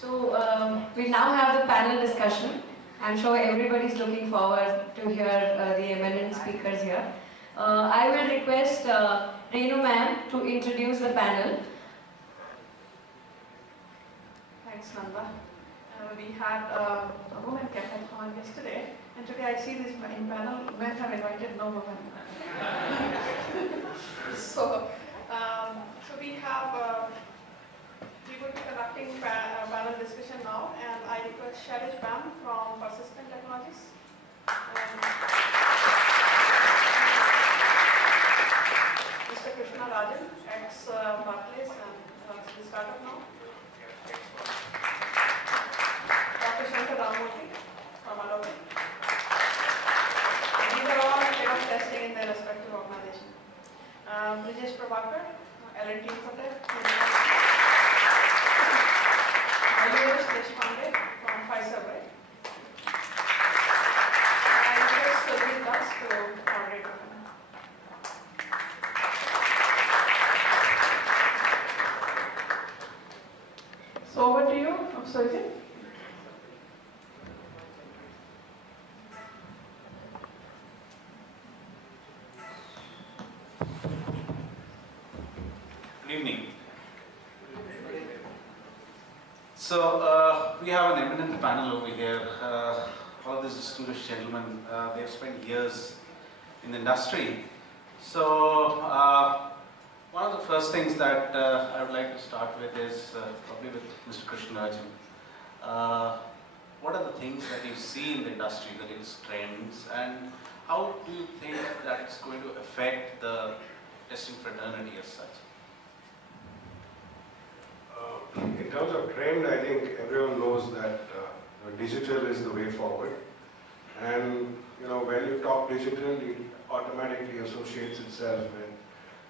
So we now have the panel discussion. I'm sure everybody's looking forward to hear the eminent speakers here. I will request Renu ma'am to introduce the panel. Thanks, Nanda. We had a woman hackathon yesterday, and today I see this panel. Men have invited no women. so we will be conducting panel discussion now, and I request Shailesh Bam from Persistent Technologies. Mr. Krishna Rajan, ex-Barclays, and the startup now. From Adobe. These are all head of testing in their respective organization. Brijesh Prabhakar, L&T Infotech. Ayush Deshpande from Pfizer, right? I request Sylvie Das to moderate the panel. So over to you, Sylvie. Good evening. So we have an eminent panel over here. All of these distinguished gentlemen, they have spent years in the industry. So one of the first things that I would like to start with is probably with Mr. Krishnarajan. What are the things that you see in the industry, the latest trends, and how do you think that's going to affect the testing fraternity as such? In terms of trend, I think everyone knows that digital is the way forward. And when you talk digital, it automatically associates itself with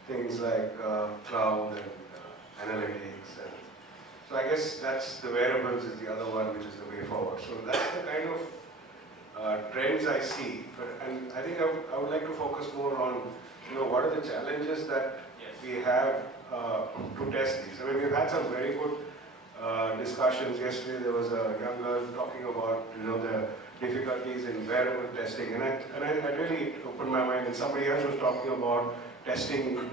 things like cloud and analytics. And so I guess that's the wearables is the other one, which is the way forward. So that's the kind of trends I see. And I think I would like to focus more on what are the challenges that we have to test these. I mean, we've had some very good discussions. Yesterday there was a young girl talking about the difficulties in wearable testing, and I really opened my mind. And somebody else was talking about testing in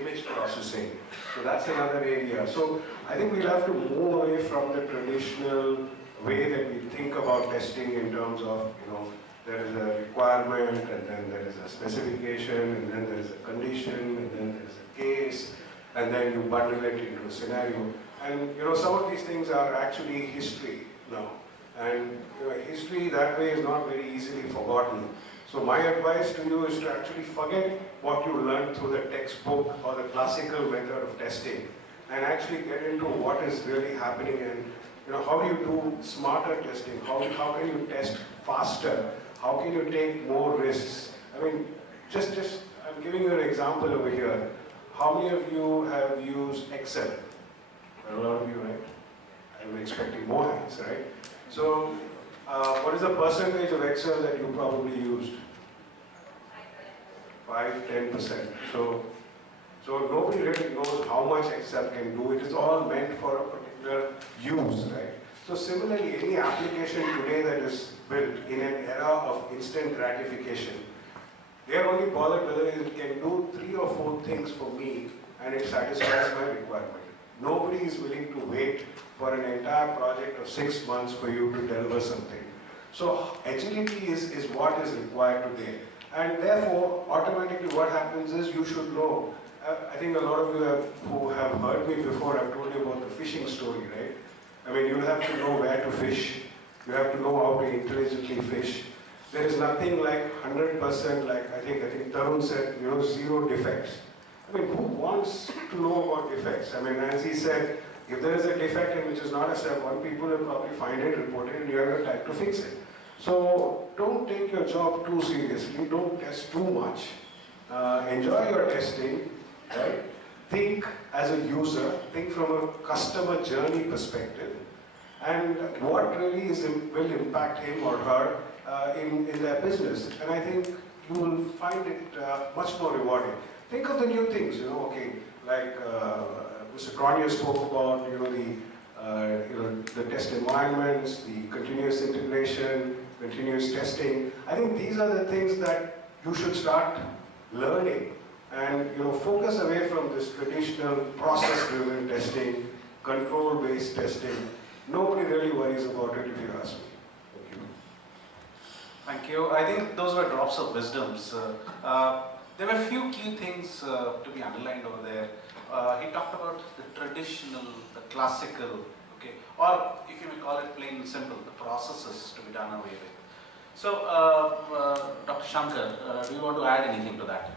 image processing. So that's another area. So I think we'll have to move away from the traditional way that we think about testing in terms of there is a requirement, and then there is a specification, and then there is a condition, and then there is a case, and then you bundle it into a scenario. And some of these things are actually history now. And history that way is not very easily forgotten. So my advice to you is to actually forget what you learned through the textbook or the classical method of testing, and actually get into what is really happening, and how do you do smarter testing? How can you test faster? How can you take more risks? I mean, just I'm giving you an example over here. How many of you have used Excel? A lot of you, right? I'm expecting more hands, right? So, what is the percentage of Excel that you probably used? 5-10%. So nobody really knows how much Excel can do. It is all meant for a particular use, right? So similarly, any application today that is built in an era of instant gratification, they are only bothered whether it can do 3 or 4 things for me and it satisfies my requirement. Nobody is willing to wait for an entire project of 6 months for you to deliver something. So agility is what is required today. And therefore, automatically what happens is you should know. I think a lot of you who have heard me before, I've told you about the fishing story, right? I mean, you have to know where to fish. You have to know how to intelligently fish. There is nothing like 100%, like I think Tarun said, 0 defects. I mean, who wants to know about defects? I mean, Nancy said, if there is a defect and which is not a step 1, people will probably find it, report it, and you have the time to fix it. So don't take your job too seriously. Don't test too much. Enjoy your testing, right? Think as a user, think from a customer journey perspective, and what really will impact him or her in their business. And I think you will find it much more rewarding. Think of the new things, like Mr. Cronje spoke about, test environments, the continuous integration, continuous testing. I think these are the things that you should start learning and focus away from this traditional process-driven testing, control-based testing. Nobody really worries about it if you ask me. Thank you. Thank you. I think those were drops of wisdoms. There were a few key things to be underlined over there. He talked about the traditional, the classical, okay, or if you may call it plain and simple, the processes to be done away with. So, Dr. Shankar, do you want to add anything to that?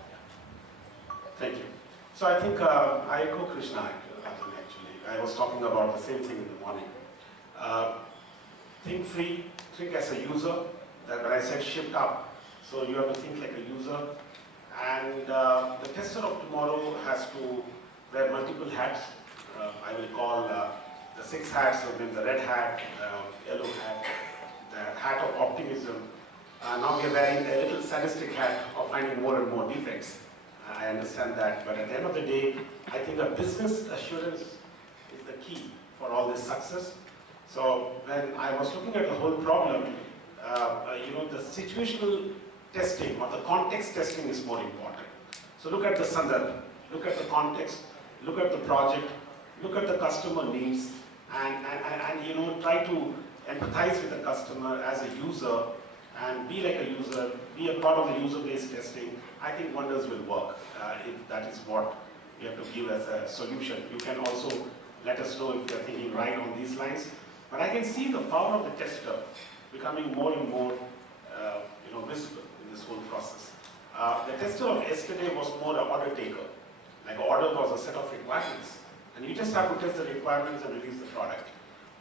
Thank you. So I think I echo Krishna actually. I was talking about the same thing in the morning. Think free, think as a user. That when I said shift up, so you have to think like a user. And the tester of tomorrow has to wear multiple hats. I will call the 6 hats, so then the red hat, yellow hat, the hat of optimism. Now we are wearing a little sadistic hat of finding more and more defects. I understand that, but at the end of the day, I think a business assurance is the key for all this success. So when I was looking at the whole problem, the situational testing or the context testing is more important. So look at the sandarbha, look at the context, look at the project, look at the customer needs, and try to empathize with the customer as a user and be like a user, be a part of the user-based testing. I think wonders will work if that is what we have to give as a solution. You can also let us know if you are thinking right on these lines. But I can see the power of the tester becoming more and more visible in this whole process. The tester of yesterday was more an order taker. Like an order was a set of requirements. And you just have to test the requirements and release the product.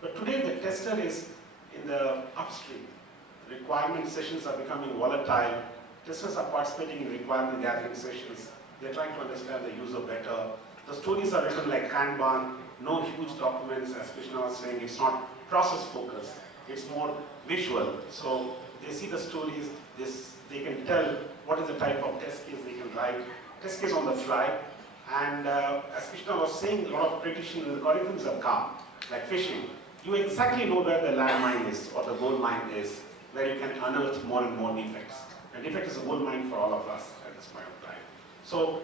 But today the tester is in the upstream. Requirement sessions are becoming volatile. Testers are participating in requirement gathering sessions. They're trying to understand the user better. The stories are written like Kanban, no huge documents, as Krishna was saying. It's not process focused. It's more visual. So they see the stories, they can tell what is the type of test case they can write, test case on the fly. And as Krishna was saying, a lot of prediction algorithms are calm, like fishing. You exactly know where the landmine is or the gold mine is, where you can unearth more and more defects. And defect is a gold mine for all of us at this point of time. So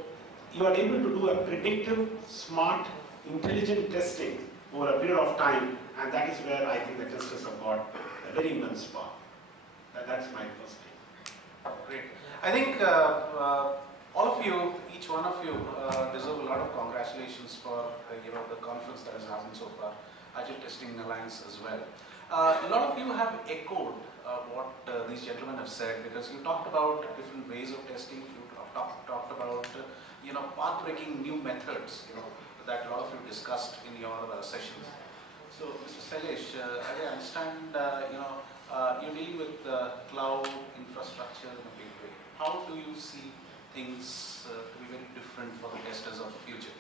you are able to do a predictive, smart, intelligent testing over a period of time, and that is where I think the testers have got a very immense power. That's my first thing. Great. I think all of you, each one of you, deserve a lot of congratulations for the conference that has happened so far, Agile Testing Alliance as well. A lot of you have echoed what these gentlemen have said, because you talked about different ways of testing. You talked about path-breaking new methods, that a lot of you discussed in your sessions. So, Mr. Sailesh, as I understand, you deal with cloud infrastructure in a big way. How do you see things to be very different for the testers of the future?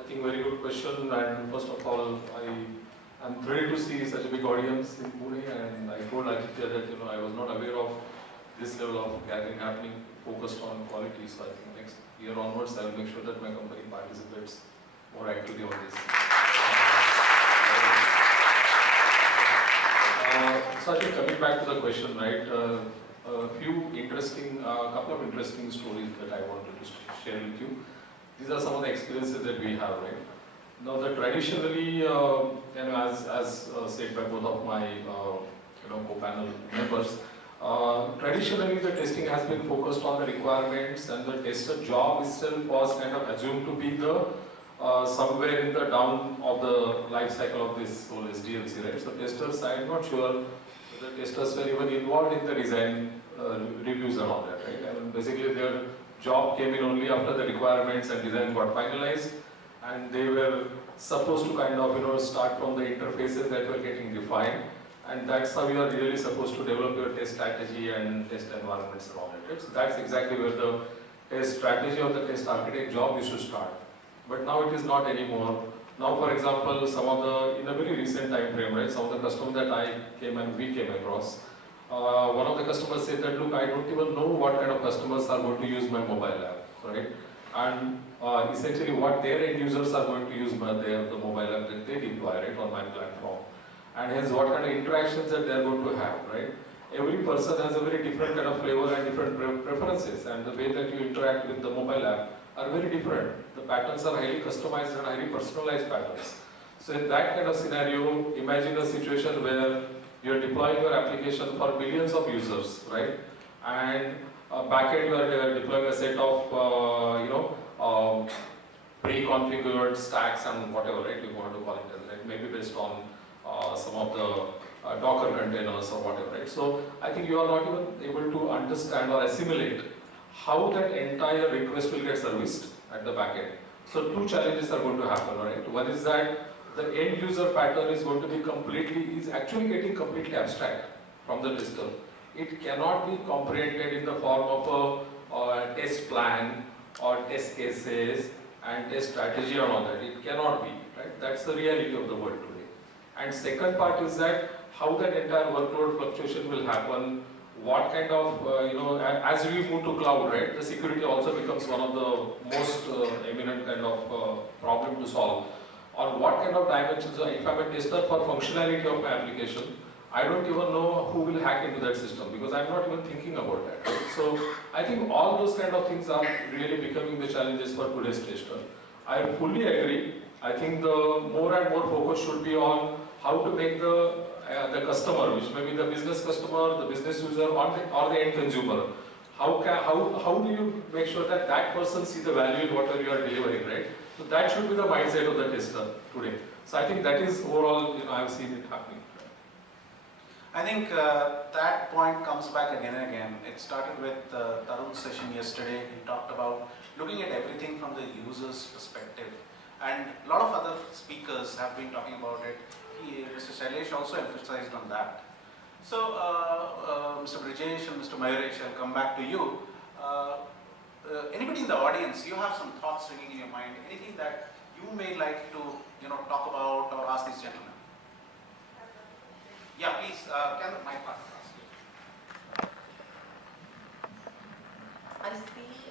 I think very good question, and first of all, I'm thrilled to see such a big audience in Pune, and I told Aditya that I was not aware of this level of gathering happening focused on quality. So I think next year onwards, I will make sure that my company participates more actively on this. So I think coming back to the question, right? A couple of interesting stories that I wanted to share with you. These are some of the experiences that we have, right? Now, traditionally, as said by both of my co-panel members, traditionally the testing has been focused on the requirements, and the tester job itself was kind of assumed to be the somewhere in the down of the life cycle of this whole SDLC, right? So testers, I'm not sure the testers were even involved in the design reviews and all that, right? I mean, basically their job came in only after the requirements and design got finalized, and they were supposed to kind of start from the interfaces that were getting defined, and that's how you are really supposed to develop your test strategy and test environments and all that, right? So that's exactly where the test strategy or the test architect job is to start. But now it is not anymore. Now, for example, in a very recent time frame, right, some of the customers that we came across, one of the customers said that, look, I don't even know what kind of customers are going to use my mobile app, right? And essentially what their end users are going to use the mobile app that they deploy. UI, right, on my platform. And hence what kind of interactions that they are going to have, right? Every person has a very different kind of flavor and different preferences, and the way that you interact with the mobile app are very different. The patterns are highly customized and highly personalized patterns. So in that kind of scenario, imagine a situation where you're deploying your application for millions of users, right? And backend you are deploying a set of pre-configured stacks and whatever, right, you want to call it as, right? Maybe based on some of the Docker containers or whatever, right? So I think you are not even able to understand or assimilate how that entire request will get serviced at the backend. So two challenges are going to happen, right? One is that the end user pattern is going to be actually getting completely abstract from the tester. It cannot be comprehended in the form of a test plan or test cases and test strategy and all that. It cannot be, right? That's the reality of the world today. And second part is that how that entire workload fluctuation will happen, what kind of, as we move to cloud, right, the security also becomes one of the most eminent kind of problem to solve. On what kind of dimensions, if I'm a tester for functionality of my application, I don't even know who will hack into that system because I'm not even thinking about that. Right? So I think all those kind of things are really becoming the challenges for today's tester. I fully agree. I think the more and more focus should be on how to make the customer, which may be the business customer, the business user, or the end consumer. How do you make sure that that person sees the value in whatever you are delivering, right? So that should be the mindset of the tester today. So I think that is overall, I've seen it happening. I think that point comes back again and again. It started with Tarun's session yesterday. He talked about looking at everything from the user's perspective. And a lot of other speakers have been talking about it. Mr. Shailesh also emphasized on that. So, Mr. Brijesh and Mr. Mayuresh, I'll come back to you. Anybody in the audience, you have some thoughts ringing in your mind, anything that you may like to talk about or ask these gentlemen? Yeah, please, can the mic pass?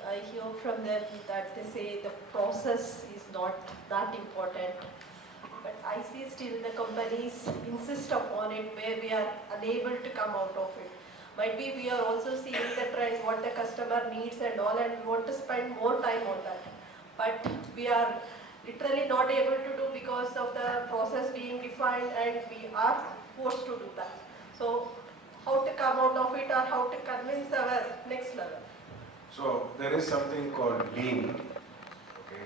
I hear from them that they say the process is not that important. But I see still the companies insist upon it where we are unable to come out of it. Might be we are also seeing the trends, what the customer needs and all, and we want to spend more time on that. But we are literally not able to do because of the process being defined, and we are forced to do that. So how to come out of it, or how to convince our next level? So there is something called Lean. Okay.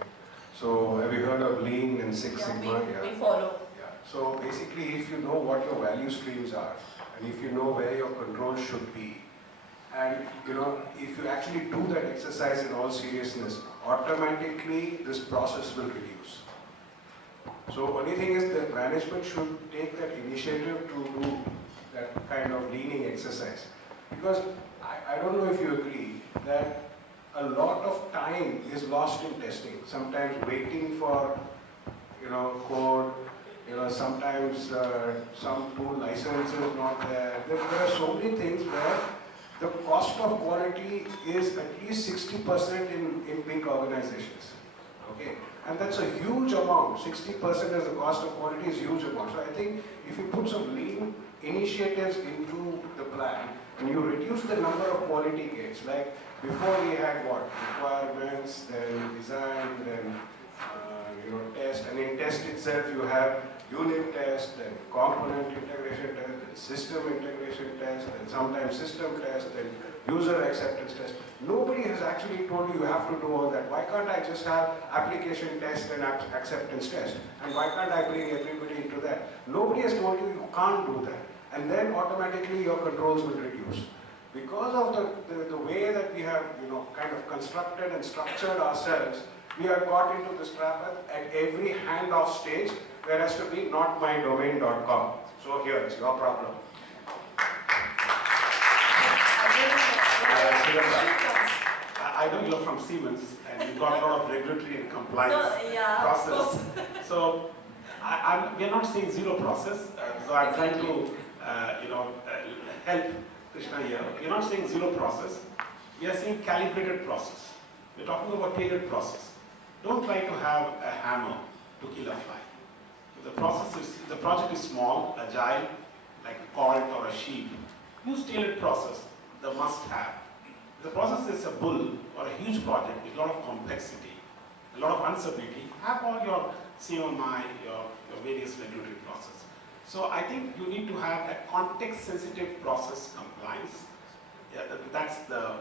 So have you heard of Lean and Six Sigma? We follow. Yeah. So basically, if you know what your value streams are, and if you know where your control should be, and if you actually do that exercise in all seriousness, automatically this process will reduce. So only thing is that management should take that initiative to do that kind of leaning exercise. Because I don't know if you agree that a lot of time is lost in testing. Sometimes waiting for code, sometimes some tool license is not there. There are so many things where the cost of quality is at least 60% in big organizations. Okay, and that's a huge amount. 60% as the cost of quality is a huge amount. So I think if you put some lean initiatives into the plan and you reduce the number of quality gates, like before we had what? Requirements, then design, then test, and in test itself you have unit test, then component integration test, then system integration test, then sometimes system test, then user acceptance test. Nobody has actually told you have to do all that. Why can't I just have application test and acceptance test? And why can't I bring everybody into that? Nobody has told you you can't do that. And then automatically your controls will reduce. Because of the way that we have kind of constructed and structured ourselves, we have got into this trap at every handoff stage. There has to be notmydomain.com. So here, it's your problem. I know you're from Siemens and you've got a lot of regulatory and compliance process. So we're not saying zero process. So I'm trying to help Krishna here. We're not saying zero process. We are saying calibrated process. We're talking about tailored process. Don't try to have a hammer to kill a fly. the process is, the project is small, agile, like a cult or a sheep, use tailored process, the must-have. The process is a bull or a huge project with a lot of complexity, a lot of uncertainty, have all your CMI, your various regulatory process. So I think you need to have a context-sensitive process compliance. Yeah, that's the...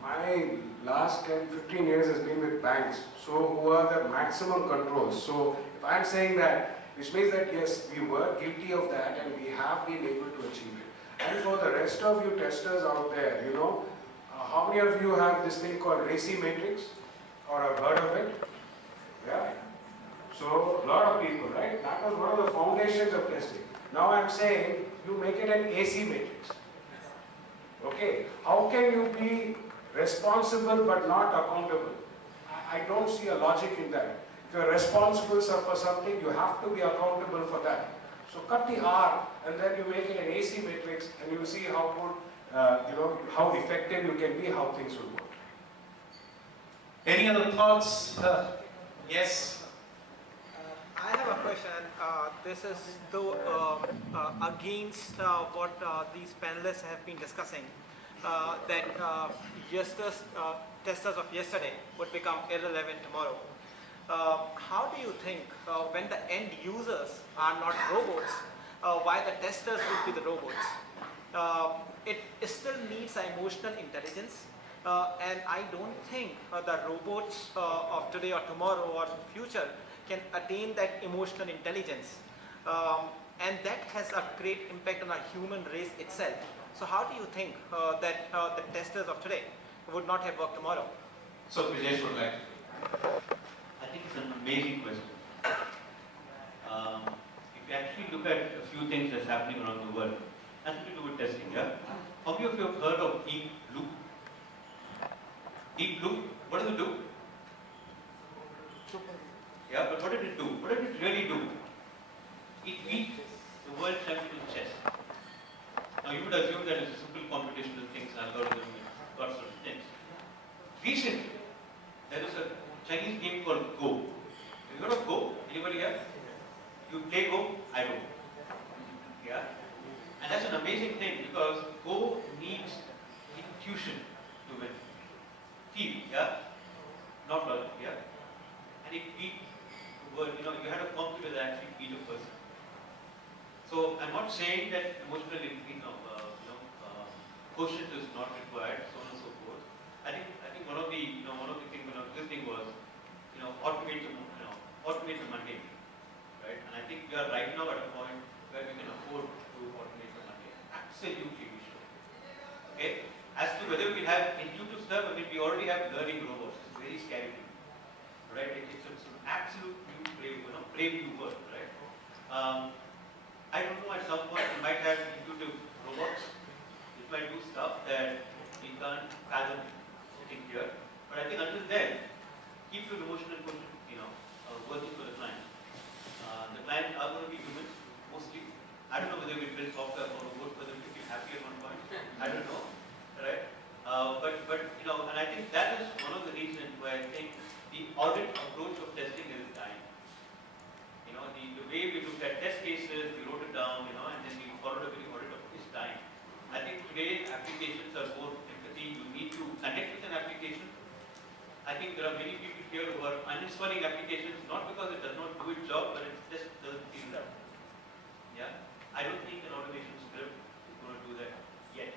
My last 10, 15 years has been with banks, so who are the maximum controls. So if I'm saying that, which means that yes, we were guilty of that and we have been able to achieve it. And for the rest of you testers out there, you know, how many of you have this thing called RACI matrix or have heard of it? Yeah. So a lot of people, right? That was one of the foundations of testing. Now I'm saying you make it an AC matrix. Okay. How can you be responsible but not accountable? I don't see a logic in that. If you're responsible for something, you have to be accountable for that. So cut the R and then you make it an AC matrix and you see how good, how effective you can be, how things will work. Any other thoughts? Yes. I have a question. This is though against what these panelists have been discussing, that testers of yesterday would become irrelevant tomorrow. How do you think when the end users are not robots, why the testers would be the robots? It still needs emotional intelligence, and I don't think the robots of today or tomorrow or future can attain that emotional intelligence, and that has a great impact on our human race itself. So how do you think that the testers of today would not have worked tomorrow? So Vijesh would like. I think it's an amazing question. If you actually look at a few things that's happening around the world, nothing to do with testing, yeah? How many of you have heard of Deep Blue? Deep Blue, what does it do? Yeah, but what did it do? What did it really do? It beat the world champion in chess. Now you would assume that it's simple computational things, algorithm, lots of things. Recently, there is a Chinese game called Go. Have you heard of Go? Anybody here? You play Go, I don't. Yeah? And that's an amazing thing because Go needs intuition to win. Feel, yeah? Not logic, yeah? And it beat the world. You had a computer that actually beat a person. So I'm not saying that emotional quotient is not required, so on and so forth. I think one of the things when I was listening was automate the mundane, right? And I think we are right now at a point where we can afford to automate the mundane. Absolutely we should. Okay? As to whether we have intuitive stuff, I mean we already have learning robots. It's very scary to me. Right? It's an absolute new brave new word, right? I don't know, at some point we might have intuitive robots. It might do stuff that we can't fathom sitting here. But I think until then, keep your emotional quotient, working for the client. The clients are going to be humans, mostly. I don't know whether we build software for robots for them to be happy at one point. I don't know, right? But and I think that is one of the reasons why I think the audit approach of testing is dying. The way we looked at test cases, we wrote it down, and then we followed a very audit approach is dying. I think today applications are more empathy. You need to connect with an application. I think there are many people here who are uninstalling applications not because it does not do its job, but it just doesn't feel that. Yeah, I don't think an automation script is going to do that yet.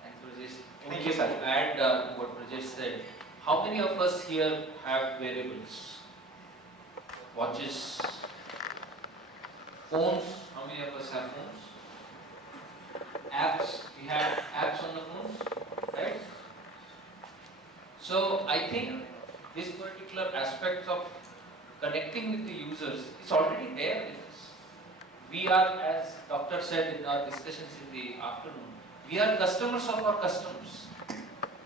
Thanks, Rajesh. Can I just add what Rajesh said? How many of us here have wearables? Watches, phones? How many of us have phones? Apps? We have apps on the phones, right? So I think this particular aspect of connecting with the users is already there with us. We are, as Doctor said in our discussions in the afternoon, we are customers of our customers.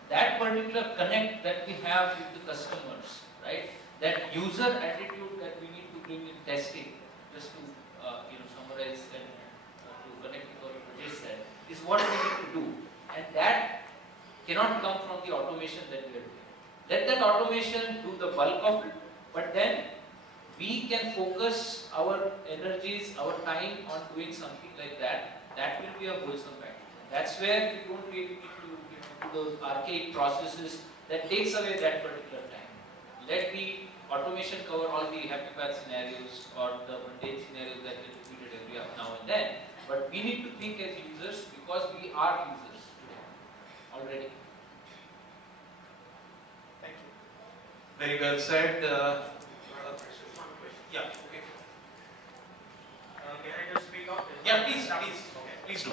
That particular connect that we have with the customers, right? That user attitude that we need to bring in testing, just to summarize and to connect with what Rajesh said, is what we need to do. And that cannot come from the automation that we are doing. Let that automation do the bulk of it, but then can focus our energies, our time on doing something like that, that will be a wholesome practice. That's where you don't really need to get into those archaic processes that takes away that particular time. Let the automation cover all the happy path scenarios or the mundane scenarios that get repeated every now and then. But we need to think as users because we are users already. Thank you. Very well said. Yeah, okay. Can I just speak out? Yeah, please do. So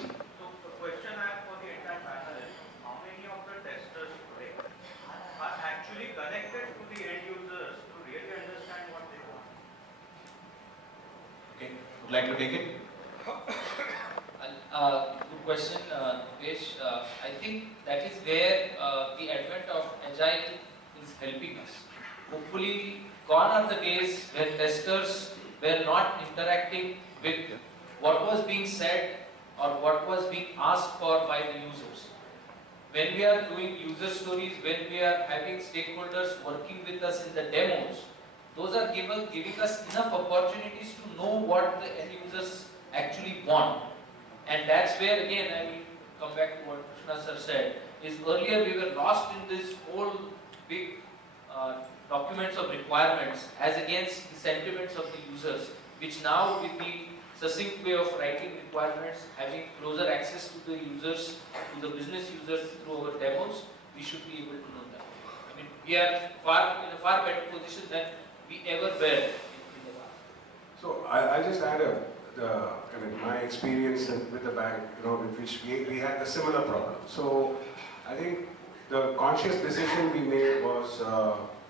the question I have for the entire panel is, how many of the testers today are actually connected to the end users to really understand what they want? Okay, would like to take it? Good question, Desh. I think that is where the advent of Agile is helping us. Hopefully, gone are the days where testers were not interacting with what was being said or what was being asked for by the users. When we are doing user stories, when we are having stakeholders working with us in the demos, those are giving us enough opportunities to know what the end users actually want. And that's where, again, I will come back to what Krishna sir said, is earlier we were lost in this whole big documents of requirements as against the sentiments of the users, which now with the succinct way of writing requirements, having closer access to the users, to the business users through our demos, we should be able to know that. I mean, we are in a far better position than we ever were in the past. So I'll just add my experience with the bank, with which we had a similar problem. So I think the conscious decision we made was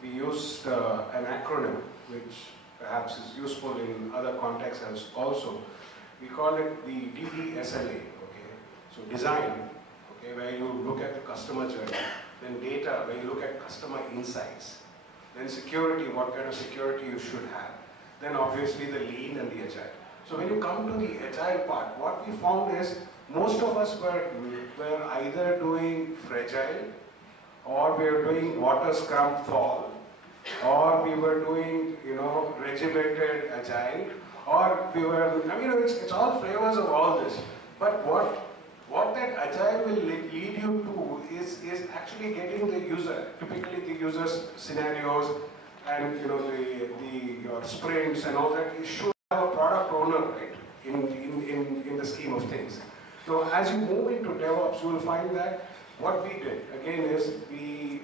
we used an acronym which perhaps is useful in other contexts as also. We call it the DDSLA, okay? So design, okay, where you look at the customer journey, then data, where you look at customer insights, then security, what kind of security you should have, then obviously the lean and the agile. So when you come to the agile part, what we found is most of us were either doing fragile, or we were doing water scrum fall, or we were doing, regimented agile, or we were, it's all flavors of all this. But what that agile will lead you to is actually getting the user, typically the user's scenarios and your sprints and all that. You should have a product owner, right, in the scheme of things. So as you move into DevOps, you will find that what we did, again, is we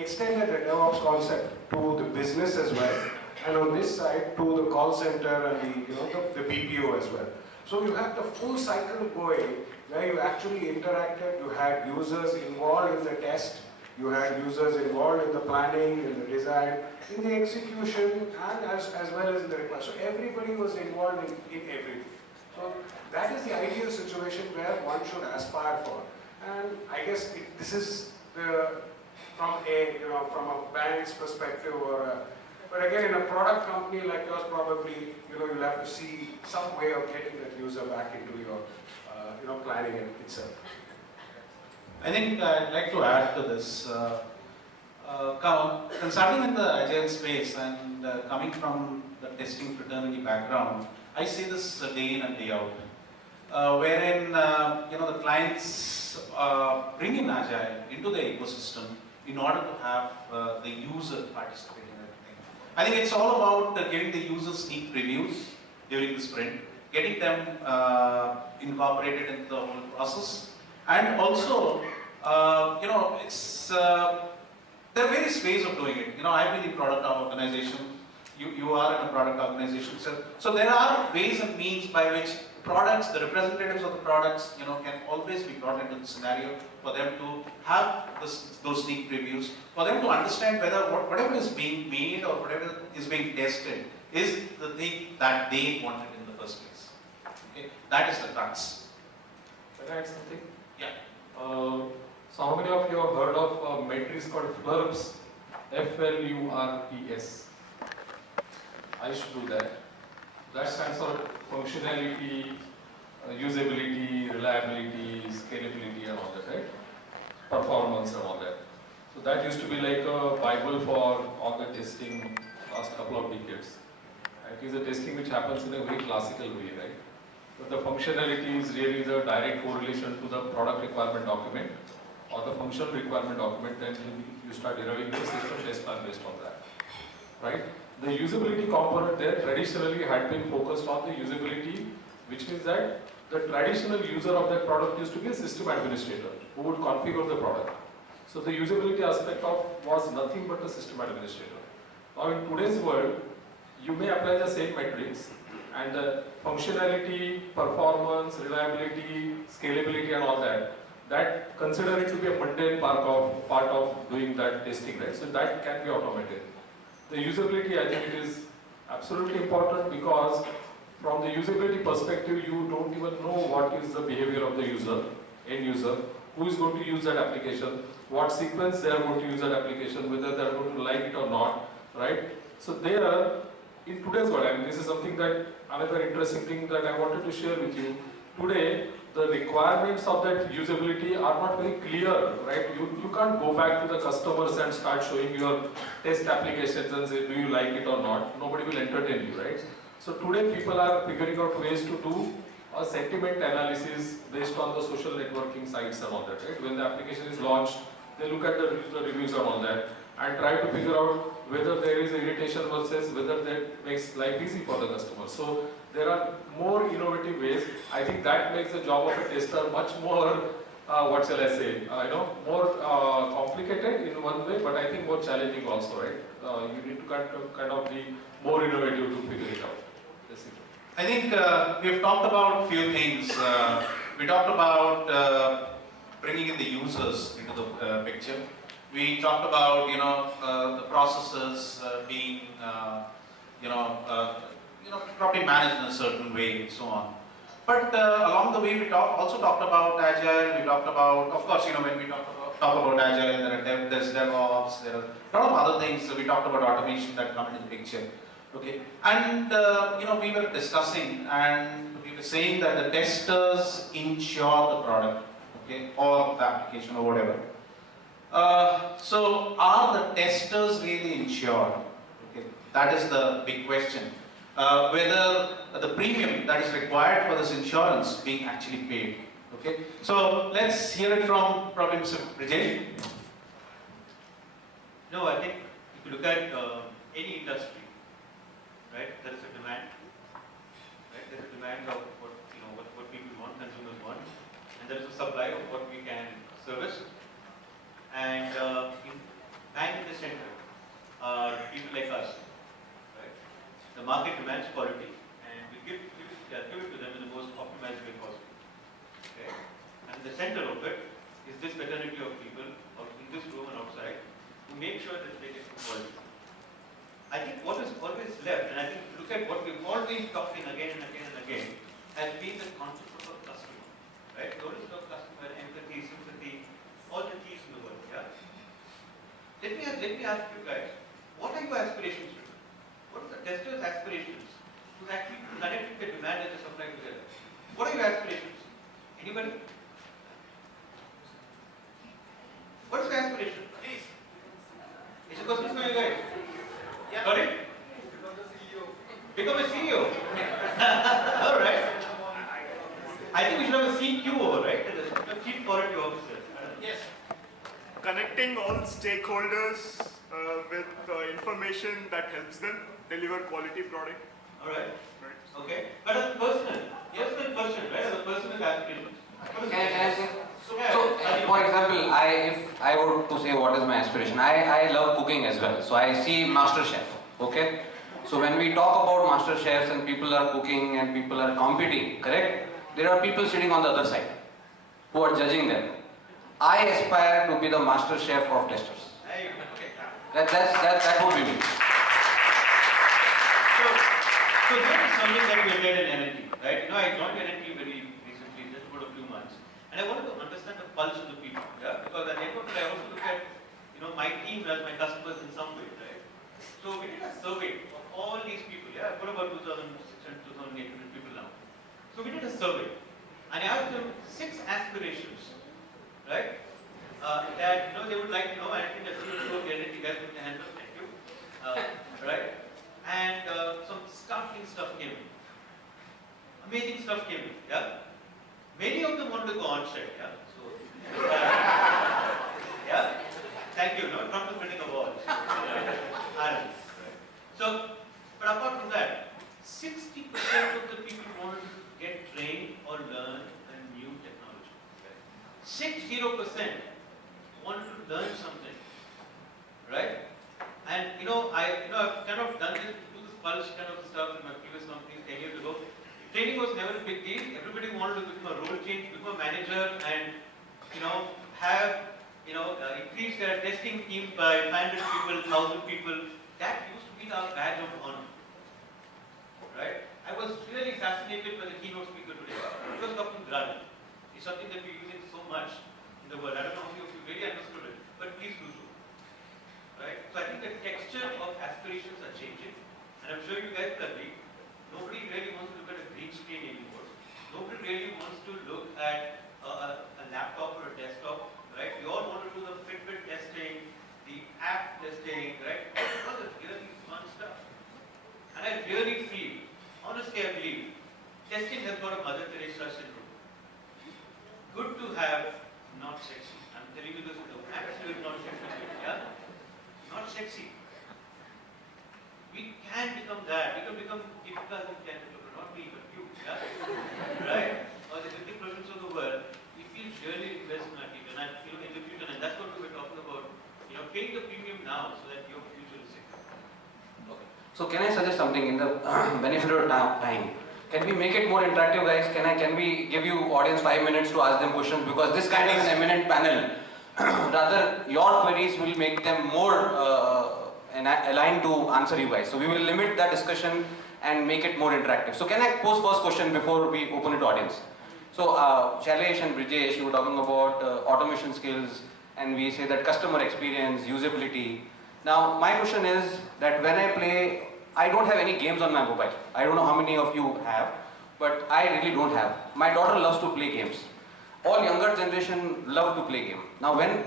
extended the DevOps concept to the business as well, and on this side to the call center and the BPO as well. So you had the full cycle going, where you actually interacted, you had users involved in the test, you had users involved in the planning, in the design, in the execution, and as well as in the request. So everybody was involved in everything. So that is the ideal situation where one should aspire for. And I guess this is from a bank's perspective, but again, in a product company like yours, probably you'll have to see some way of getting that user back into your planning itself. I think I'd like to add to this. Consulting in the agile space and coming from the testing fraternity background, I see this day in and day out, wherein the clients bring in agile into the ecosystem in order to have the user participate in everything. I think it's all about giving the users sneak previews during the sprint, getting them incorporated into the whole process, and also, it's there are various ways of doing it. I've been in product organization. You are in a product organization. So there are ways and means by which products, the representatives of the products, can always be brought into the scenario for them to have those sneak previews, for them to understand whether whatever is being made or whatever is being tested is the thing that they wanted in the first place. Okay? That is the crux. Can I add something? Yeah. So how many of you have heard of metrics called FLURPS? FLURES. I used to do that. That stands for functionality, usability, reliability, scalability and all that, right? Performance and all that. So that used to be like a Bible for all the testing last couple of decades. Right? is a testing which happens in a very classical way, right? But the functionality is really the direct correlation to the product requirement document or the functional requirement document, and you start deriving the system test plan based on that, right? The usability component there traditionally had been focused on the usability, which means that the traditional user of that product used to be a system administrator who would configure the product. So the usability aspect of was nothing but a system administrator. Now in today's world, you may apply the same metrics and the functionality, performance, reliability, scalability and all that, that consider it to be a mundane part of doing that testing, right? So that can be automated. The usability, I think it is absolutely important because from the usability perspective, you don't even know what is the behavior of the user, end user, who is going to use that application, what sequence they are going to use that application, whether they are going to like it or not, right? So there, in today's world, I mean, this is something that, another interesting thing that I wanted to share with you. Today, the requirements of that usability are not very clear, right? You can't go back to the customers and start showing your test applications and say, do you like it or not? Nobody will entertain you, right? So today, people are figuring out ways to do a sentiment analysis based on the social networking sites and all that, right? When the application is launched, they look at the reviews and all that and try to figure out whether there is irritation versus whether that makes life easy for the customer. So there are more innovative ways. I think that makes the job of a tester much more, what shall I say, more complicated in one way, but I think more challenging also, right? You need to kind of be more innovative to figure it out. I think we've talked about a few things. We talked about bringing in the users into the picture. We talked about the processes being probably managed in a certain way and so on. But along the way, we also talked about Agile. We talked about, of course, when we talk about Agile, there's DevOps, there are a lot of other things. So we talked about automation that come into the picture. Okay, and we were discussing and we were saying that the testers ensure the product, okay, or the application or whatever. So are the testers really insured? Okay, that is the big question. Whether the premium that is required for this insurance being actually paid. Okay, so let's hear it from probably Mr. Brijesh. No, I think if you look at any industry, right, there is a demand. Right, there is a demand of what people want, consumers want, and there is a supply of what we can service. And in the center are people like us. Right, the market demands quality, and we give it to them in the most optimized way possible. Okay, and the center of it is this fraternity of people in this room and outside who make sure that they get quality. I think what is always left, and I think if you look at what we've always talked in again and again and again, has been the concept of a customer. Right? Notice the customer, empathy, sympathy, all the keys in the world. Yeah? Let me ask you guys, what are your aspirations? What are the tester's aspirations to actually connect with the demand and the supply together? What are your aspirations? Anybody? What is your aspiration? Please. It's a question for you guys. Yeah. Sorry? Become a CEO. All right. I think we should have a CQ over, right? The Chief Quality Officer. Yes. Connecting all stakeholders with information that helps them deliver quality product. All right. Right. Okay. But as a personal person, right? As a personal aspiration. So, for example, if I were to say what is my aspiration, I love cooking as well. So I see Master Chef, okay? So when we talk about Master Chefs and people are cooking and people are competing, correct? There are people sitting on the other side who are judging them. I aspire to be the Master Chef of testers. That would be me. So here is something that we did in NLP, right? I joined NLP very recently, just about a few months. And I wanted to understand the pulse of the people, yeah? Because at the end of the day, I also look at, my team as my customers in some way, right? So we did a survey of all these people, yeah? I've got about 2,600, 2,800 people now. So we did a survey, and I asked them 6 aspirations, right? That, they would like to know, and I think that's the NLP guys put their hands up, thank you. Right? And some startling amazing stuff came in. Yeah, many of them wanted to go on set. Yeah, so yeah, thank you. No, not to winning awards. Right. So, but apart from that, 60% of the people wanted to get trained or learn a new technology. 60% wanted to learn something, right? And I've kind of done this, do this pulse kind of stuff in my previous companies 10 years ago. Training was never a big deal. Everybody wanted to become a role change, become a manager, and have increase their testing team by 500 people, 1,000 people. That used to be our badge of honor, right? I was really fascinated by the keynote speaker today. It was Dr. Gradle. It's something that we're using so much in the world. I don't know if you really understood it, but please do so. Right? So I think the texture of aspirations are changing, and I'm sure you guys agree. Nobody really wants to look at a green screen anymore. Nobody really wants to look at a laptop or a desktop, right? We all want to do the Fitbit testing, the app testing, right? All the really fun stuff. And I really feel, honestly I believe, testing has got a Mother Teresa syndrome. Good to have, not sexy. I'm telling you this with the absolute not sexy. Yeah? Not sexy. We can become that. We can become Deepika and Canada, not me, but you. Yeah? Right? Or the Hrithik Roshans of the world. We feel really invest in our people. And in the future, and that's what we were talking about. Paying the premium now so that your future is secure. Okay. So can I suggest something in the benefit of time? Can we make it more interactive, guys? Can we give you audience 5 minutes to ask them questions? Because this kind of an eminent panel, rather your queries will make them more aligned to answer you guys. So we will limit that discussion and make it more interactive. So can I pose first question before we open it to audience? So Shailesh and Brijesh, you were talking about automation skills, and we say that customer experience, usability. Now my question is that when I play, I don't have any games on my mobile. I don't know how many of you have, but I really don't have. My daughter loves to play games. All younger generation love to play game. Now when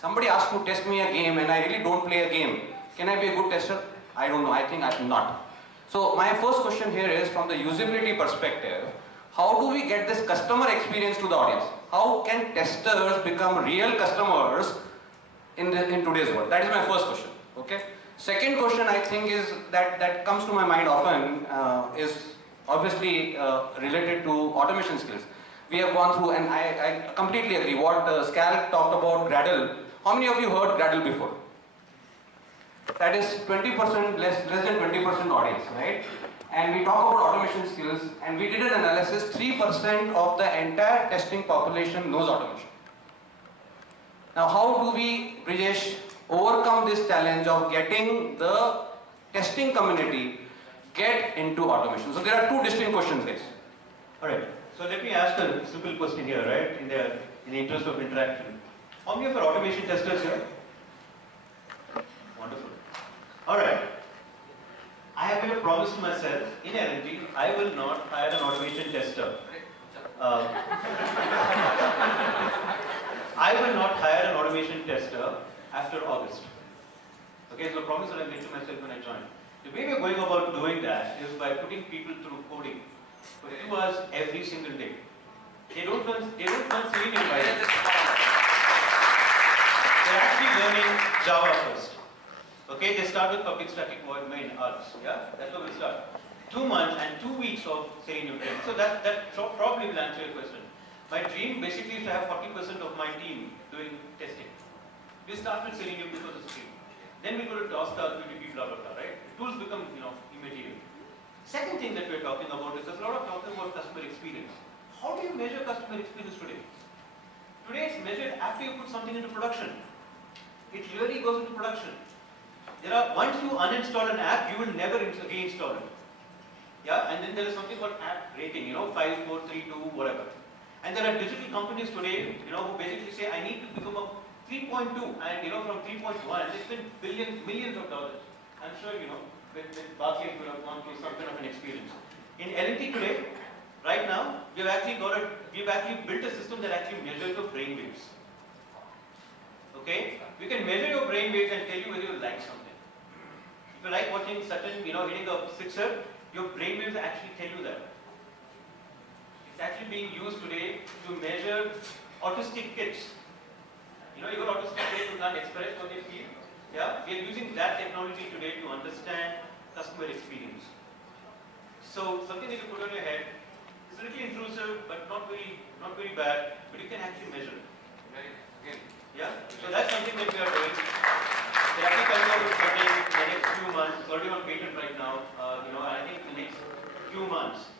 somebody asks to test me a game and I really don't play a game, can I be a good tester? I don't know, I think I'm not. So my first question here is from the usability perspective, how do we get this customer experience to the audience? How can testers become real customers in today's world? That is my first question, okay? Second question I think is that comes to my mind often is obviously related to automation skills. We have gone through, and I completely agree what Scal talked about Gradle. How many of you heard Gradle before? That is 20%, less than 20% audience, right? And we talk about automation skills, and we did an analysis, 3% of the entire testing population knows automation. Now how do we, Brijesh, overcome this challenge of getting the testing community get into automation? So there are two distinct questions, guys. Alright, so let me ask a simple question here, right, in the interest of interaction. How many of our automation testers here? Wonderful. Alright, I have made a promise to myself, in L&T, I will not hire an automation tester. I will not hire an automation tester after August. Okay, so a promise that I made to myself when I joined. The way we're going about doing that is by putting people through coding for 2 hours every single day. They don't learn Selenium by then. They're actually learning Java first. Okay, they start with public static void main args. Yeah, that's how we start. 2 months and 2 weeks of Selenium training. So that probably will answer your question. My dream basically is to have 40% of my team doing testing. We start with Selenium because it's free. Then we go to Tosca, PDP, blah blah blah, right? Tools become immaterial. Second thing that we're talking about is there's a lot of talking about customer experience. How do you measure customer experience today? Today it's measured after you put something into production. It really goes into production. Once you uninstall an app, you will never reinstall it. Yeah, and then there is something called app rating, 5, 4, 3, 2, whatever. And there are digital companies today, who basically say, I need to become a 3.2, and from 3.1, they spend millions of dollars. I'm sure, with Barclays will have gone through some kind of an experience. In L&T today, right now, we've actually built a system that actually measures your brain waves. Okay? We can measure your brain waves and tell you whether you like something. If you like watching Sachin, hitting a sixer, your brain waves actually tell you that. It's actually being used today to measure autistic kids. You know, you got autistic kids who can't express what they feel. Yeah, we are using that technology today to understand customer experience. So something that you put on your head is a little intrusive, but not very bad. But you can actually measure it. Yeah. So that's something that we are doing. The actually coming out with something in the next few months. It's already on patent right now. You know, I think in the next few months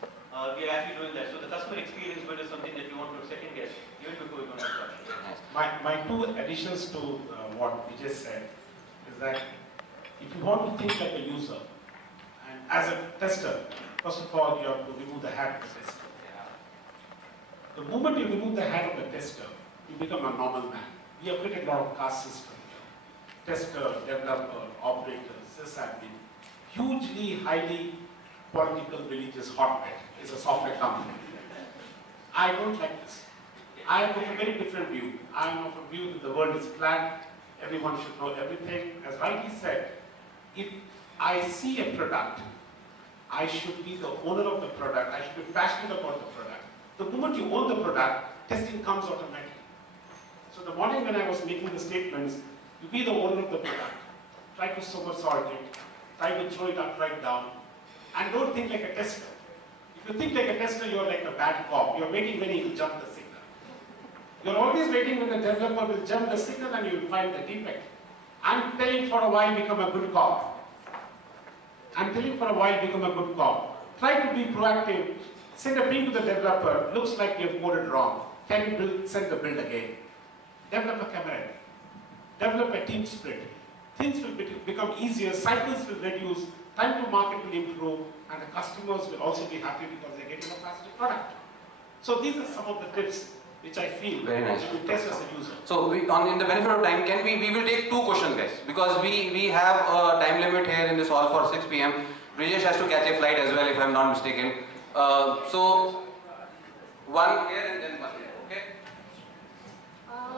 we are actually doing that. So the customer experience bit is something that we want to second guess even before we go into production. My two additions to what we just said is that if you want to think like a user, and as a tester, first of all, you have to remove the hat of the tester. The moment you remove the hat of the tester, you become a normal man. We have created a lot of caste systems here. Tester, developer, operator, sysadmin. Hugely, highly political, religious hotbed is a software company. I don't like this. I am of a very different view. I am of a view that the world is flat, everyone should know everything. As rightly said, if I see a product, I should be the owner of the product, I should be passionate about the product. The moment you own the product, testing comes automatically. So the morning when I was making the statements, you be the owner of the product. Try to somersault it, try to throw it upside down, and don't think like a tester. If you think like a tester, you're like a bad cop. You're waiting when he will jump the signal. You're always waiting when the developer will jump the signal and you will find the defect. I'm telling for a while, become a good cop. I'm telling for a while, become a good cop. Try to be proactive. Send a ping to the developer. Looks like you've coded wrong. Can you send the build again? Develop a camera. Develop a team split. Things will become easier. Cycles will reduce. Time to market will improve. And the customers will also be happy because they're getting a faster product. So these are some of the tips which I feel very nice. You will test as a user. So in the benefit of time, we will take two questions, guys, because we have a time limit here in this hall for 6 p.m. Brijesh has to catch a flight as well, if I'm not mistaken. So one here and then one here, okay?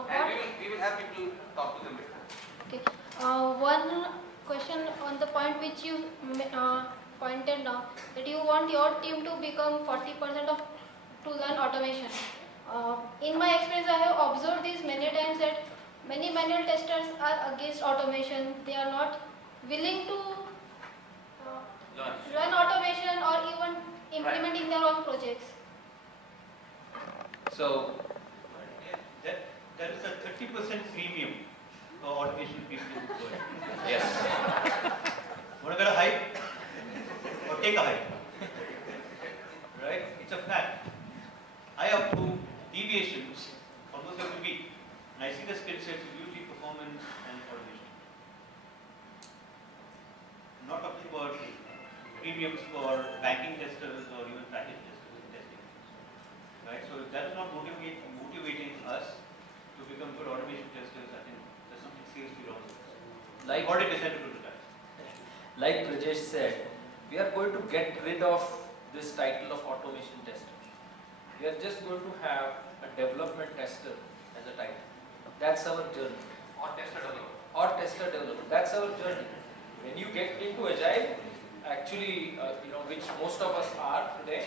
And we will have people talk to them before. Okay. One question on the point which you pointed out, that you want your team to become 40% of to learn automation. In my experience, I have observed this many times that many manual testers are against automation. They are not willing to run automation or even implementing their own projects. So that is a 30% premium for automation people in the world. yes. Want to get a hike? Or take a hike? Right? It's a fact. I approve deviations almost every week. And I see the skill sets, usually performance and automation. I'm not talking about premiums for banking testers or even package testers in testing. Right? So if that is not motivating us to become good automation testers, I think there's something seriously wrong with us. Like already decided to retire. Like Brajesh said, we are going to get rid of this title of automation tester. We are just going to have a development tester as a title. That's our journey. Or tester developer. Or tester developer. That's our journey. When you get into Agile, actually, which most of us are today,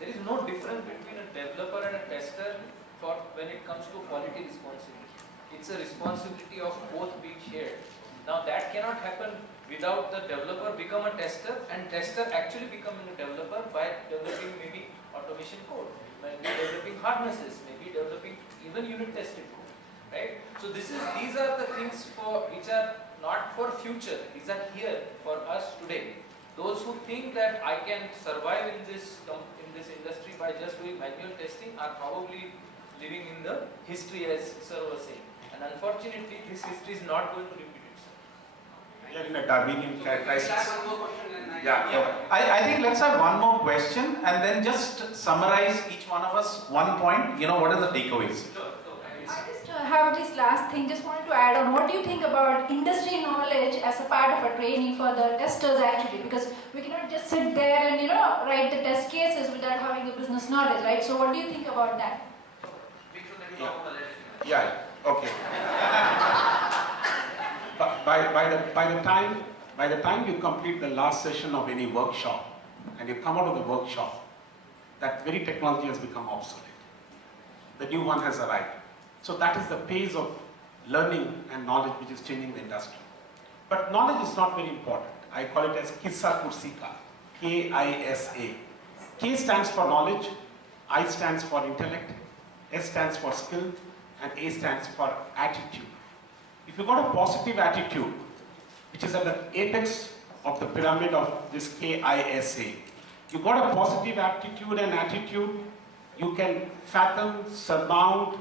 there is no difference between a developer and a tester for when it comes to quality responsibility. It's a responsibility of both being shared. Now that cannot happen without the developer become a tester and tester actually becoming a developer by developing maybe automation code, maybe developing harnesses, maybe developing even unit tested code, right? So these are the things which are not for future, these are here for us today. Those who think that I can survive in this industry by just doing manual testing are probably living in the history, as sir was saying. And unfortunately, this history is not going to repeat itself. We are in a Darwinian crisis. I think let's have one more question and then just summarize each one of us one point. What are the takeaways? I just have this last thing, just wanted to add on. What do you think about industry knowledge as a part of a training for the testers actually? Because we cannot just sit there and write the test cases without having the business knowledge, right? So what do you think about that? Yeah, okay. By the time you complete the last session of any workshop and you come out of the workshop, that very technology has become obsolete. The new one has arrived. So that is the pace of learning and knowledge which is changing the industry. But knowledge is not very important. I call it as Kissa Kursika, K-I-S-A. K stands for knowledge, I stands for intellect, S stands for skill, and A stands for attitude. If you got a positive attitude, which is at the apex of the pyramid of this K-I-S-A, you got a positive aptitude and attitude, you can fathom, surmount,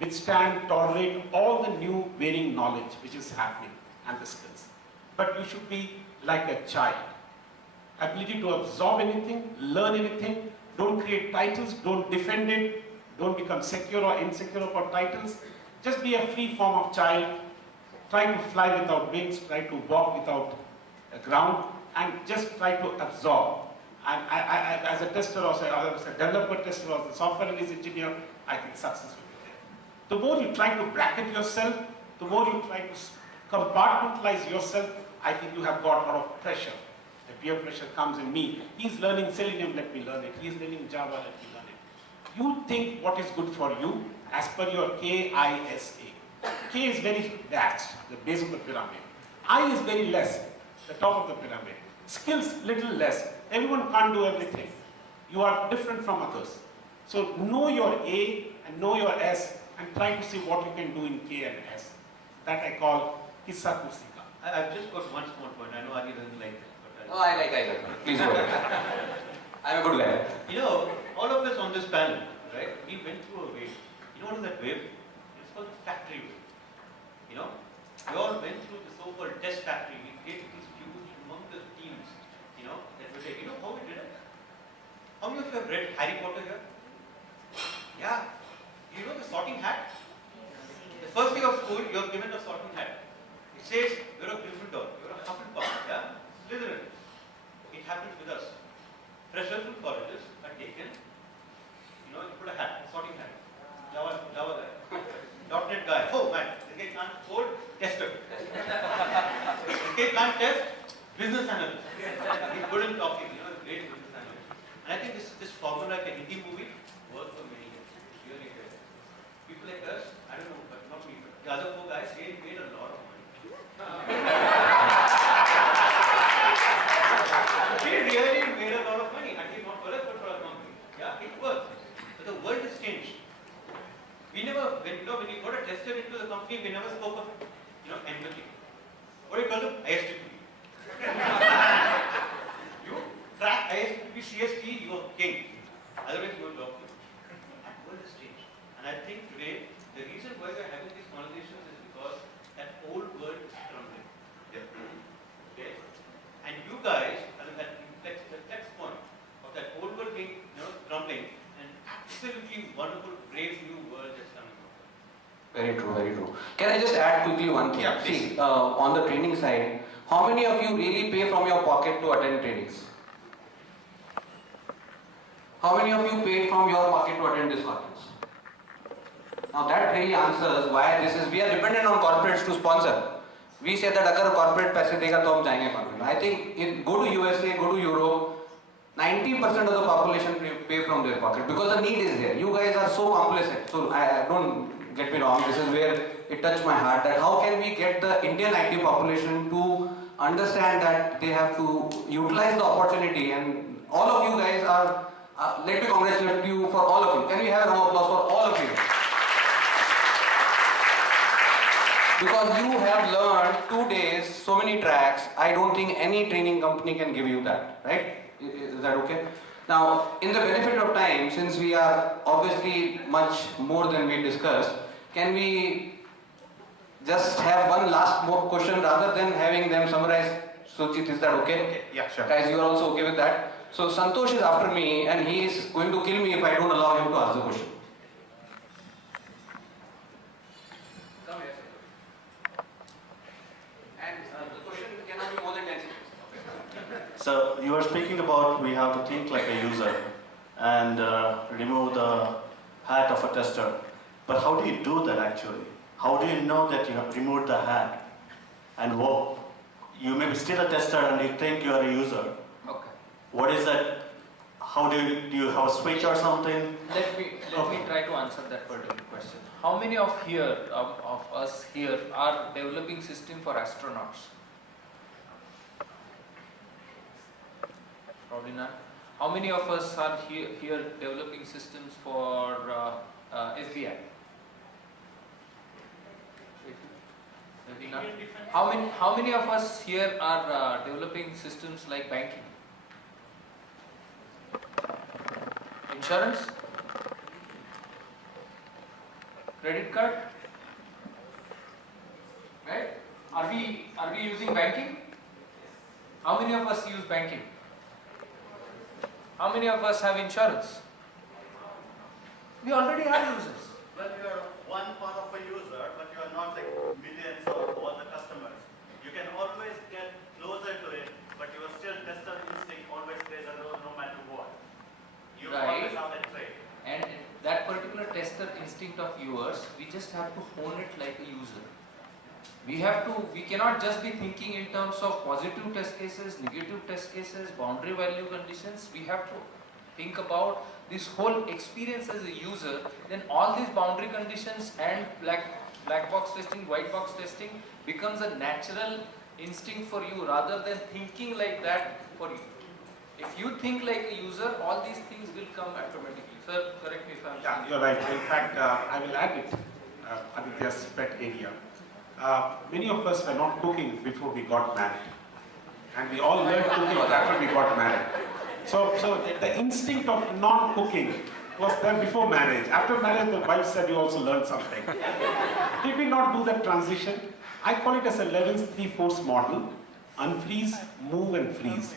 withstand, tolerate all the new varying knowledge which is happening and the skills. But you should be like a child. Ability to absorb anything, learn anything, don't create titles, don't defend it, don't become secure or insecure about titles. Just be a free form of child. Try to fly without wings, try to walk without a ground, and just try to absorb. And I as a tester or as a developer tester or a software release engineer, I think success will be there. The more you try to bracket yourself, the more you try to compartmentalize yourself, I think you have got a lot of pressure. The peer pressure comes in me. He's learning Selenium, let me learn it. He's learning Java, let me learn it. You think what is good for you as per your K-I-S-A. K is very vast, the base of the pyramid. I is very less, the top of the pyramid. Skills, little less. Everyone can't do everything. You are different from others. So know your A and know your S and try to see what you can do in K and S. That I call Kissa Kursika. I've just got one small point. I know Adi doesn't like that. But I like. Please go ahead. I'm a good guy. You know, all of us on this panel, right, we went through a wave. You know what is that wave? It's called the factory wave. You know, we all went through the so-called test factory. We created these huge, humongous teams, you know, that were like, you know how we did it? How many of you have read Harry Potter here? Yeah. You know the sorting hat? The first day of school, you are given a sorting hat. It says, you're a Gryffindor, you're a Hufflepuff, yeah? Slytherin. It happens with us. Freshers from colleges are taken, you know, you put a hat, a sorting hat. Java guy. .NET guy. Oh man, this guy can't code, tester. This guy can't test, business analyst. He's good in talking, you know, great business analyst. And I think this formula, like a Hindi movie, worked for many years. Really good. People like us, I don't know, but not me, but the other four guys, they made a lot of money. We really made a lot of money. Actually, not for us, but for our company. Yeah, it works. But the world has changed. We never, when you got a tester into the company, we never spoke of, you know, empathy. What do you call them? ISTP. You crack ISTP, CST, you are king. Otherwise, you will talk to. That world has changed. And I think today, the reason why we are having these conversations is because that old world is crumbling. Okay? And you guys are at the text point of that old world being, you know, crumbling, and absolutely wonderful, brave new world that's coming up. Very true, very true. Can I just add quickly one thing? Yeah, see, on the training side, how many of you really pay from your pocket to attend trainings? How many of you paid from your pocket to attend this conference? Now that really answers why this is, we are dependent on corporates to sponsor. We say that agar corporate paise dega to hum jayenge conference. I think go to USA, go to Europe, 90% of the population pay from their pocket because the need is there. You guys are so complicit. So don't get me wrong, this is where it touched my heart that how can we get the Indian IT population to understand that they have to utilize the opportunity, and all of you guys are, let me congratulate you for all of you. Can we have a round of applause for all of you? Because you have learned 2 days, so many tracks. I don't think any training company can give you that, right? Is that okay? Now, in the benefit of time, since we are obviously much more than we discussed, can we just have one last more question rather than having them summarize? Suchit, is that okay? Okay, yeah, sure. Guys, you are also okay with that? So, Santosh is after me and he is going to kill me if I don't allow him to ask the question. Come here. And the question cannot be more than 10 seconds. So you were speaking about we have to think like a user and remove the hat of a tester. But how do you do that actually? How do you know that you have removed the hat? And you may be still a tester and you think you are a user. Okay. What is that? how do you have a switch or something? Let me try to answer that particular question. How many of us here are developing system for astronauts? Probably none. How many of us are here developing systems for FBI? Maybe none. How many of us here are developing systems like banking? Insurance? Credit card? Right? Are we using banking? How many of us use banking? How many of us have insurance? We already are users. Well, you are one part of a user, but you are not like millions of all the customers. You can always get closer to it, but your still tester instinct always plays a role no matter what. You always have that trait. And that particular tester instinct of yours, we just have to hone it like a user. We cannot just be thinking in terms of positive test cases, negative test cases, boundary value conditions. We have to think about this whole experience as a user. Then all these boundary conditions and black box testing, white box testing becomes a natural instinct for you rather than thinking like that for you. If you think like a user, all these things will come automatically. Sir, correct me if I'm wrong. Yeah, you're right. In fact, I will add it, Aditya's pet area. Many of us were not cooking before we got married. And we all learned cooking after we got married. So the instinct of not cooking was there before marriage. After marriage, the wife said you also learned something. Did we not do that transition? I call it as a Levin's 3-force model: unfreeze, move, and freeze.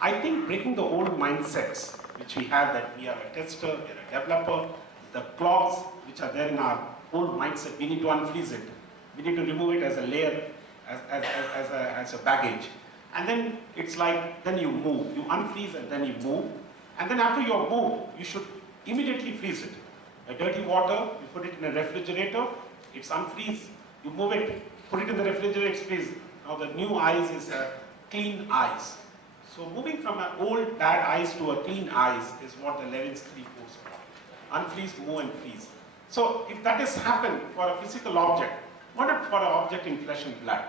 I think breaking the old mindsets which we have, that we are a tester, we are a developer, the clogs which are there in our old mindset, we need to unfreeze it. We need to remove it as a layer, as a baggage. And then it's like, then you move. You unfreeze and then you move. And then after your move, you should immediately freeze it. A dirty water, you put it in a refrigerator, it's unfreeze. You move it, put it in the refrigerator, it's freeze. Now the new ice is a clean ice. So moving from an old bad ice to a clean ice is what the Levin's 3-force model. Unfreeze, move, and freeze. So if that has happened for a physical object, what if for an object in flesh and blood?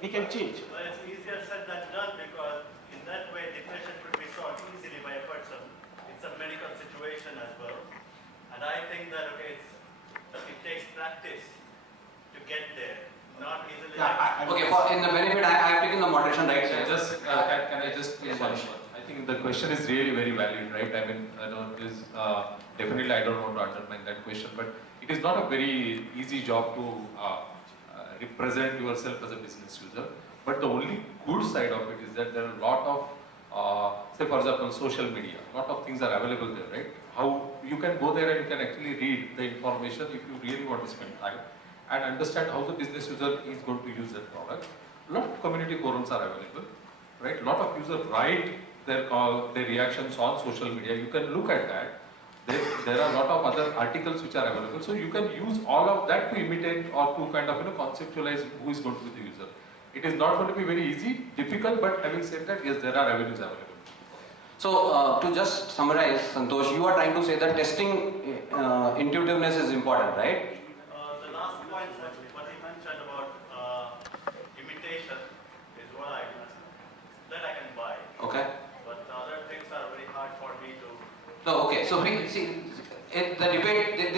We can change. Well, it's easier said than done, because in that way depression could be solved easily by a person. It's a medical situation as well. And I think that, okay, it takes practice to get there. Not easily. Okay, in the benefit, I have taken the moderation right. Can I just please one? I think the question is really very valid, right? I mean, definitely I don't want to undermine that question, but it is not a very easy job to represent yourself as a business user. But the only good side of it is that there are a lot of, say for example, social media. A lot of things are available there, right? How you can go there and you can actually read the information if you really want to spend time and understand how the business user is going to use that product. A lot of community forums are available, right? A lot of users write their reactions on social media. You can look at that. There are a lot of other articles which are available. So you can use all of that to imitate or to kind of conceptualize who is going to be the user. It is not going to be very easy, difficult, but having said that, yes, there are avenues available. So to just summarize, Santosh, you are trying to say that testing intuitiveness is important, right? The last point, what he mentioned about imitation is what I can buy. Okay. But the other things are very hard for me to. So okay, so we see the debate.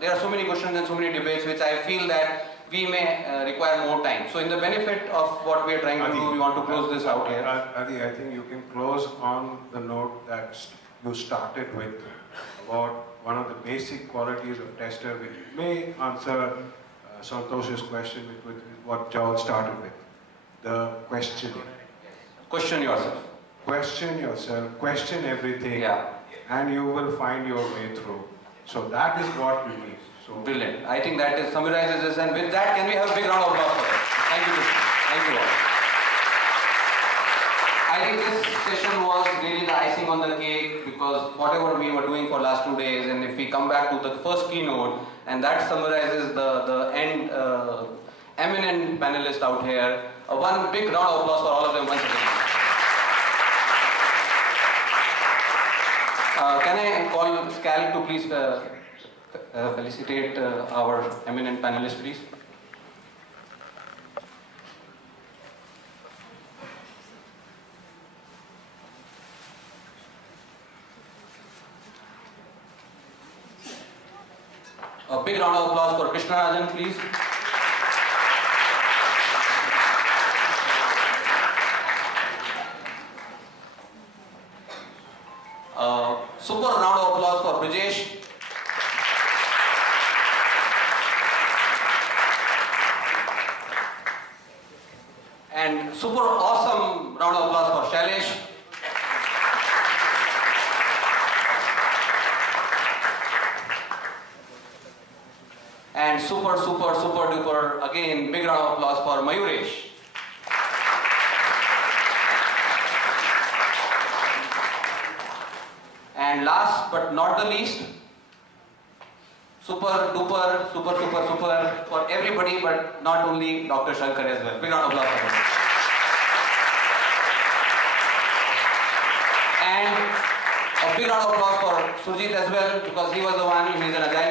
There are so many questions and so many debates, which I feel that we may require more time. So in the benefit of what we are trying to do, we want to close this out here. Adi, I think you can close on the note that you started with about one of the basic qualities of tester, which may answer Santosh's question with what John started with, the questioning. Question yourself. Question yourself, question everything, and you will find your way through. So that is what we need. So brilliant. I think that summarizes this, and with that, can we have a big round of applause for it? Thank you, Krishna. Thank you all. I think this session was really the icing on the cake, because whatever we were doing for last 2 days, and if we come back to the first keynote, and that summarizes the end eminent panelists out here, one big round of applause for all of them once again. Can I call Scal to please felicitate our eminent panelists, please? A big round of applause for Krishna Rajan, please. Super round of applause for Brijesh. And super awesome round of applause for Shailesh. And super duper, again, big round of applause for Mayuresh. And last but not the least, super duper, super for everybody, but not only Dr. Shankar as well. Big round of applause for him. And a big round of applause for Surjit as well, because he was the one who is an Agile